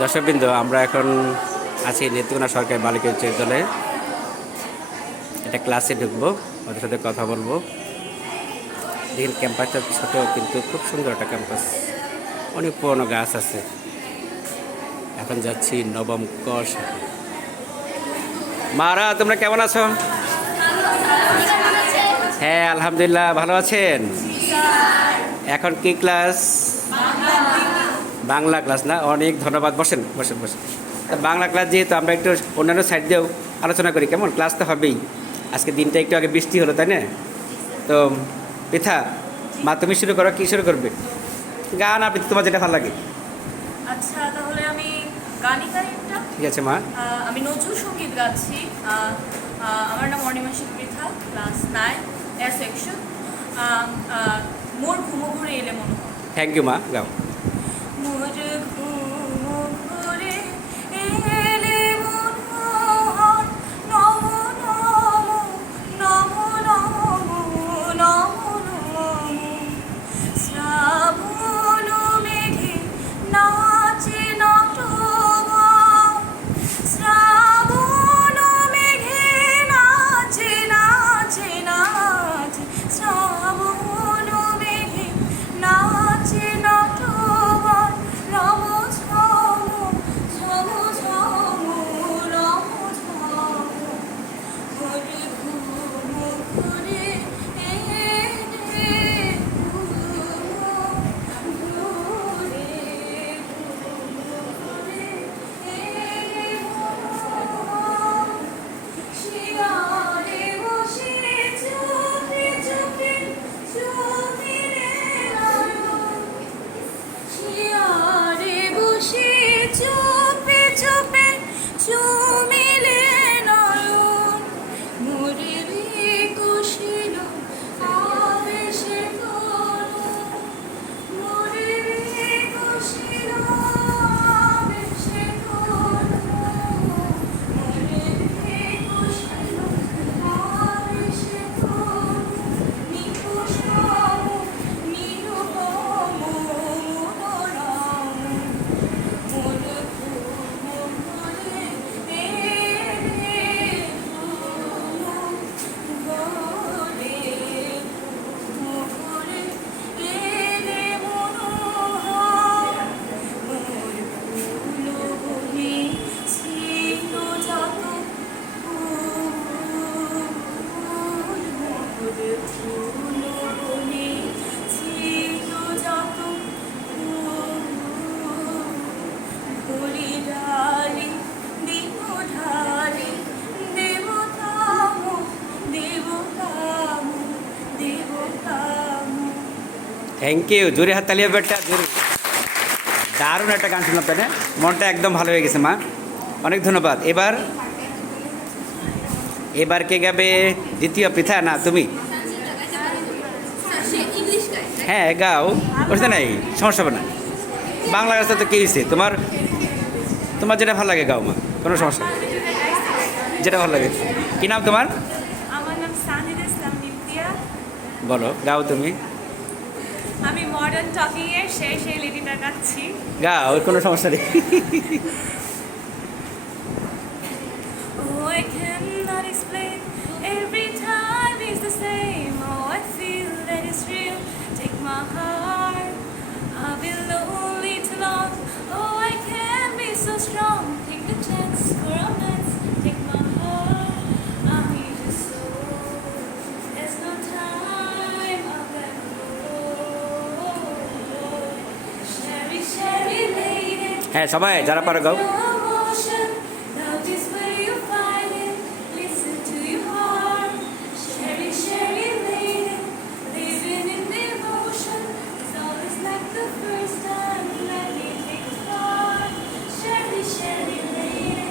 দর্শকবৃন্দ, আমরা এখন আছি নেত্রকোনা সরকারি বালিকা উচ্চ বিদ্যালয়ে। একটা ক্লাসে ঢুকবো, ওদের সাথে কথা বলবো। দেখেন ক্যাম্পাসটা ছোট কিন্তু খুব সুন্দর একটা ক্যাম্পাস, অনেক পুরনো গাছ আছে। এখন যাচ্ছি নবম ক শাখায়। মারা, তোমরা কেমন আছো? হ্যাঁ, আলহামদুলিল্লাহ ভালো আছেন। এখন কি ক্লাস? বাংলা ক্লাস না? অনেক ধন্যবাদ। বসেন বসেন বসেন। তা বাংলা ক্লাস যেহেতু, আমরা একটু অন্যান্য সাইড দিয়েও আলোচনা করি, কেমন? ক্লাস তো হবেই। আজকে দিনটা একটু আগে বৃষ্টি হলো, তাই না? তো পৃথা, মা তুমি শুরু করো। কি শুরু করবে? গান আপনি, তোমার যেটা ভালো লাগে। আচ্ছা, তাহলে আমি গানই গাই একটা। ঠিক আছে মা। আমি নজরুল সঙ্গীত গাচ্ছি। আমার নাম অর্ণিমা পৃথা, ক্লাস 9 এ সেকশন। মোর ঘুমো ঘুরে এলে মনে হয়। থ্যাংক ইউ মা, গাও। মোর ঘুমো ঘুরে এলে মনোহর, নম নম নম নম নম নম। শ্রাবণ মেঘে নাচে নটবর, শ্রাবণ মেঘে নাচে নাচে নাচে, শ্রাবণ মেঘে নাচে নটবর। রম ঝম ঝম ঝম রম ঝম, ঘুরে ঘুমো ঘুরে এলে শিয়ারে বসে চুপি চুপি চুপিলে নয়ন, শিয়ারে বসে চুপি চুপি চুমিলে নয়ন। মোরে কুশিল আবেশে করুণ, মোরে কুশিল আবেশে করুণ, মোরে কুশিল আবেশে করুণ। নিকুশম নিরুপম মনোরম, মোর ঘুমো ঘুরে এলে ঘুমো ঘুরে, ঘুমো ঘুরে এলে মনোহর। মোর ফুলবনে ছিল যত ফুল, মোর ফুলবনে ছিল যত ফুল, ধরি ডালি দিব ঢালি, দেব কাম দেব কাম দেব কাম। Thank you. জোরে হাত তালিয়া বেটা, জোরে। দারুণ একটা গান শুনলাম, তাই না? মনটা একদম ভালো হয়ে গেছে মা, অনেক ধন্যবাদ। এবার কে গাবে? দ্বিতীয় পৃথা না তুমি? হ্যাঁ গাও, বুঝতে নাই, সমস্যা হবে না। বাংলা গাছটা তো কি হয়েছে, তোমার তোমার যেটা ভালো লাগে গাও মা, কোনো সমস্যা নেই। যেটা ভালো লাগে। কী নাম তোমার? আমার নাম সানিদ ইসলাম নিত্যা। বলো, গাও তুমি। আমি মডার্ন টকিং এর সেই লেডিটা গাচ্ছি। গাও, কোনো সমস্যা নেই। Oh, I cannot explain. Every time is the same. Oh, I feel that it's real. Take my heart. I've been lonely too long. Oh, I can't be so strong. Take a chance for romance. Take my heart. I need you so. There's no time. I'll let go. Sherry, Sherry lady. হ্যাঁ সবাই যারা পারো গাও। Emotion, love is where you find it. Listen to your heart. Sherry, Sherry lady, living in devotion. It's always like the first time. Let me take a part. Sherry, Sherry lady,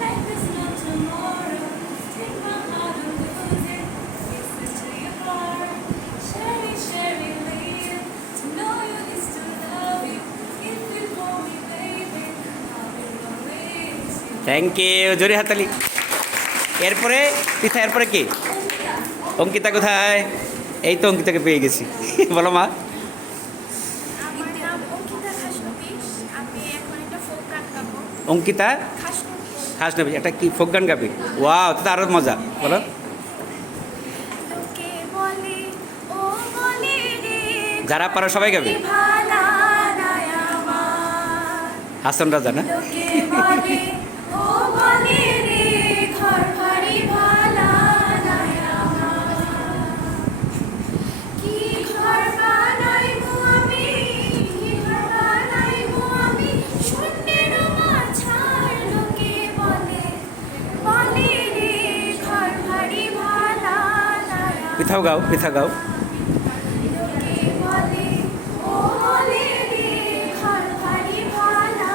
like there's no tomorrow. Take my heart and lose it. Listen to your heart. Sherry, Sherry lady, to know you is to love you. If you hold me, baby, I'll be always you. Thank you, জোরে হাততালি। এরপরে পৃথা, এরপরে কি? অঙ্কিতা কোথায়? এই তো অঙ্কিতাকে পেয়ে গেছি। বলো মা। আমার নাম অঙ্কিতা খাসনবিশ। আমি এখন একটা ফোক গান গাবো। অঙ্কিতা খাসনবিশ। খাসনবী, একটা কি ফোক গান গাবি? ওয়াও, তো আরও মজা, বলো। লোকে বলে ও বলে রে যারা পারো সবাই গাবে। ভালা নাই আমার। হাসান রাজা না? লোকে বলে ও বলে রে ঘর বাড়ি ভালা নাই আমার। কি ঘর বানাইবো আমি, কি ঘর বানাইবো আমি, শূন্যের মাঝার। লোকে বলে বলে রে ঘর বাড়ি ভালা নাই আমার। পিঠাও গাও, পিঠা গাও। লোকে বলে ও বলে রে ঘর বাড়ি ভালা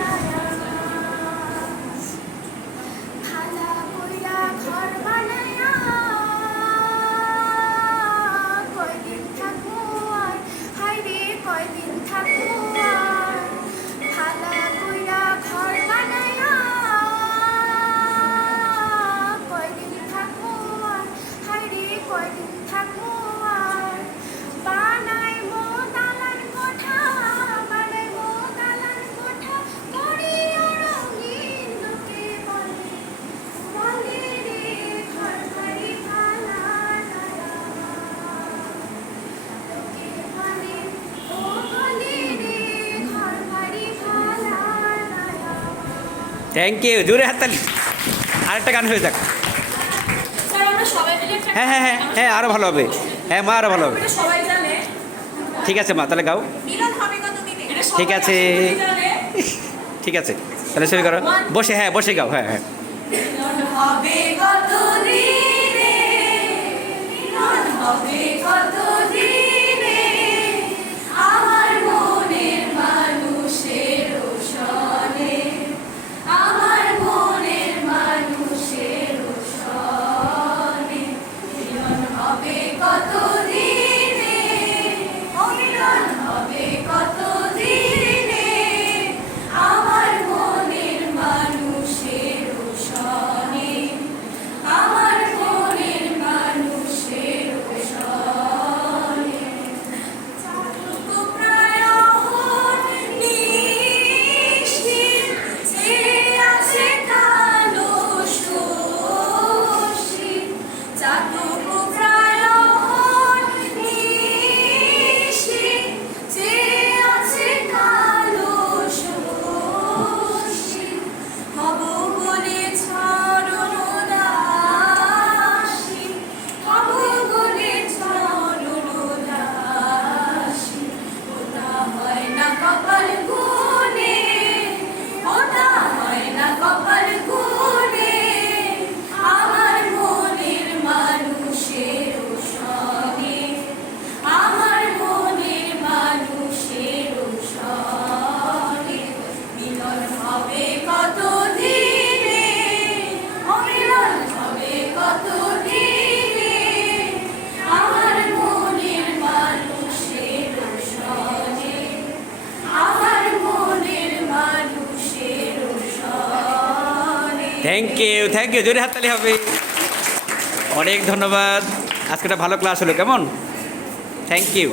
নাই আমার। ভালা কইরা ঘর বানাইয়া কয়দিন থাকবো আর, হায়রে কয়দিন থাকবো আর। ভালা কইরা ঘর বানাইয়া কয়দিন থাকবো আর, হায়রে কয়দিন থাকবো আর। বানাইবো দালান কোঠা, বানাইবো দালান কোঠা, করিয়া রঙিন। লোকে বলে বলে রে ঘর বাড়ি ভালা নাই আমার। লোকে বলে ও বলে রে ঘর বাড়ি ভালা নাই আমার। থ্যাংক ইউ, জোরে হাততালি। আরেকটা গান হয়ে যাক। স্যার আমরা সবাই মিলে একটা হ্যাঁ হ্যাঁ হ্যাঁ হ্যাঁ, আরও ভালো হবে। হ্যাঁ মা, আরও ভালো হবে। এটা সবাই জানে। ঠিক আছে মা, তাহলে গাও। মিলন হবে কত দিনে? এটা ঠিক সবাই আছে। আসলে জানে। ঠিক আছে, তাহলে শুরু করো। বসে, হ্যাঁ বসে গাও, হ্যাঁ হ্যাঁ। মিলন হবে কত দিনে, মিলন হবে কত দিনে, আমার মনের মানুষের সনে, আমার মনের মানুষের সনে। মিলন হবে কত দিনে, ও মিলন হবে কত দিনে, আমার মনের মানুষের সনে, আমার মনের মানুষের সনে। চারুক প্রায়ণ নিশির, যে আছে কালো শশী। চারুক প্রায়ণ নিশির, যে আছে কালো শশী। হব বলে চরণ দাসী, হব বলে চরণ দাসী। ওটা হয় না কপাল গুনে, ওটা হয় না কপাল গুনে, আমার মনের মানুষের সনে, আমার মনের মানুষের সনে। মিলন হবে কত দিনে, ও মিলন হবে কত দিনে, আমার মনের মানুষের সনে, আমার মনের মানুষের সনে। থ্যাংক ইউ, থ্যাংক ইউ, জোরে হাততালি হবে। অনেক ধন্যবাদ। আজকে একটা ভালো ক্লাস হলো, কেমন? Thank you.